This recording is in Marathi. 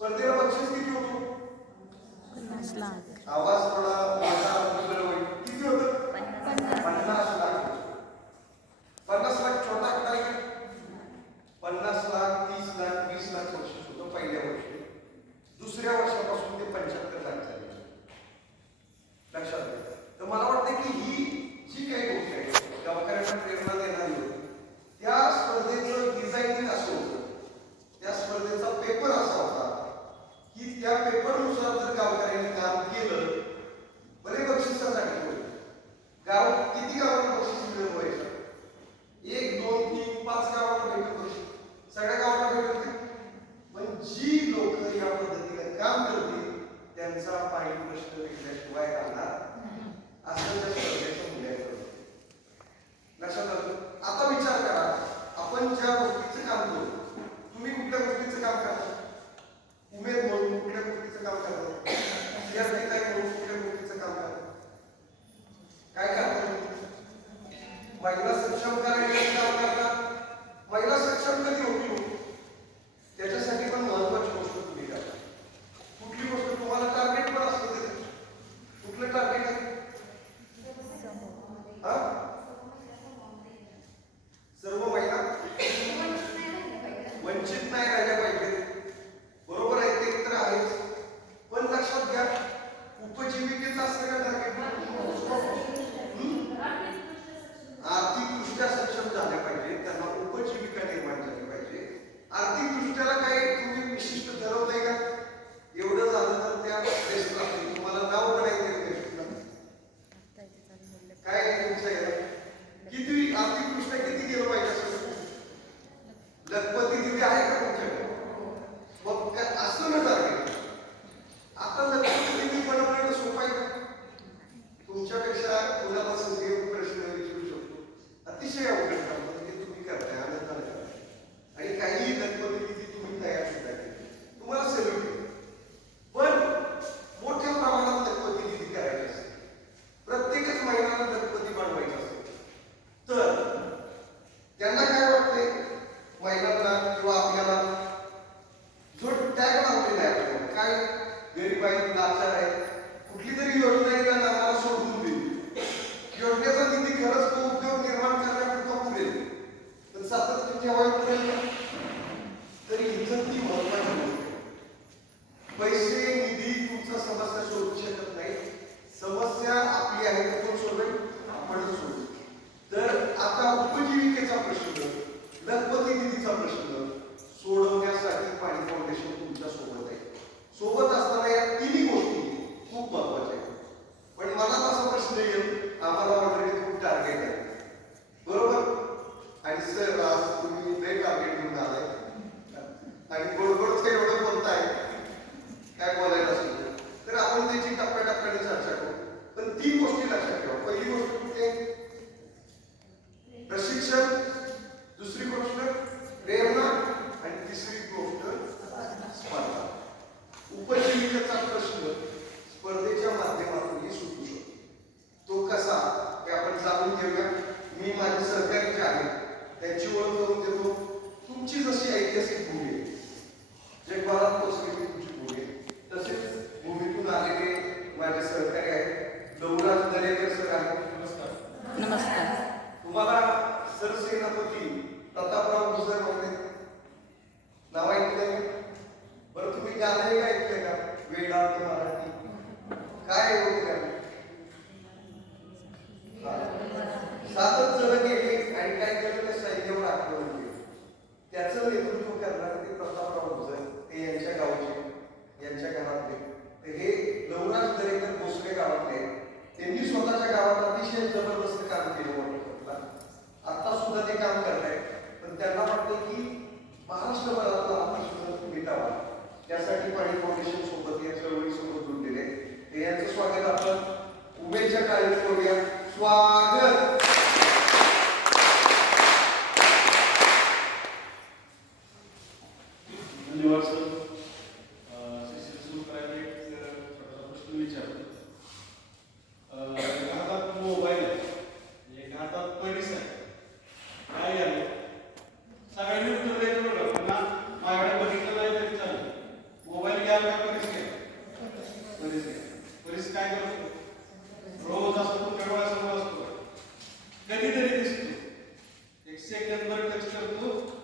स्पर्धेला बक्षीस किती होतो? आवाज थोडा माझा किती होतं? पन्नास लाख. पन्नास e a pecora Quay. मी माझे सहकारी जे आहेत त्यांची ओळख करून देतो. तुमची जशी ऐतिहासिक भूमी आहे जगभरात पोचलेली तुमची भूमी आहे तसेच भूमीतून आलेले माझे सहकारी आहेत. गौराज दरेकर सर आहेत. नमस्कार. नमस्कार. तुम्हाला सरसेनापती प्रतापराव गुजर म्हणते नाव ऐकलं बरं तुम्ही गाणं ऐकलं का? वेगळा तुम्हाला याचं नेतृत्व करणारे ते प्रतापराव भोजन ते यांच्या गावचे यांच्या घरातले. ते हे लवराज दरेकर भोसले गावातले त्यांनी स्वतःच्या गावात अतिशय जबरदस्त काम केलं म्हणून आता सुद्धा ते काम करत आहेत पण त्यांना वाटतं की महाराष्ट्रभरातला हा प्रश्न मिटावा? त्यासाठी Kumar uh, uh, sir uh, आहे. एका हातात आहे. काय झालं सगळ्यांनी उत्तर बघितलं नाही तरी मोबाईल घ्यायला का परिस घ्या? परिस काय करतो? रोज असतो केवळ असतो. कधीतरी दिसतो. एक सेकंड सेकंद टच करतो.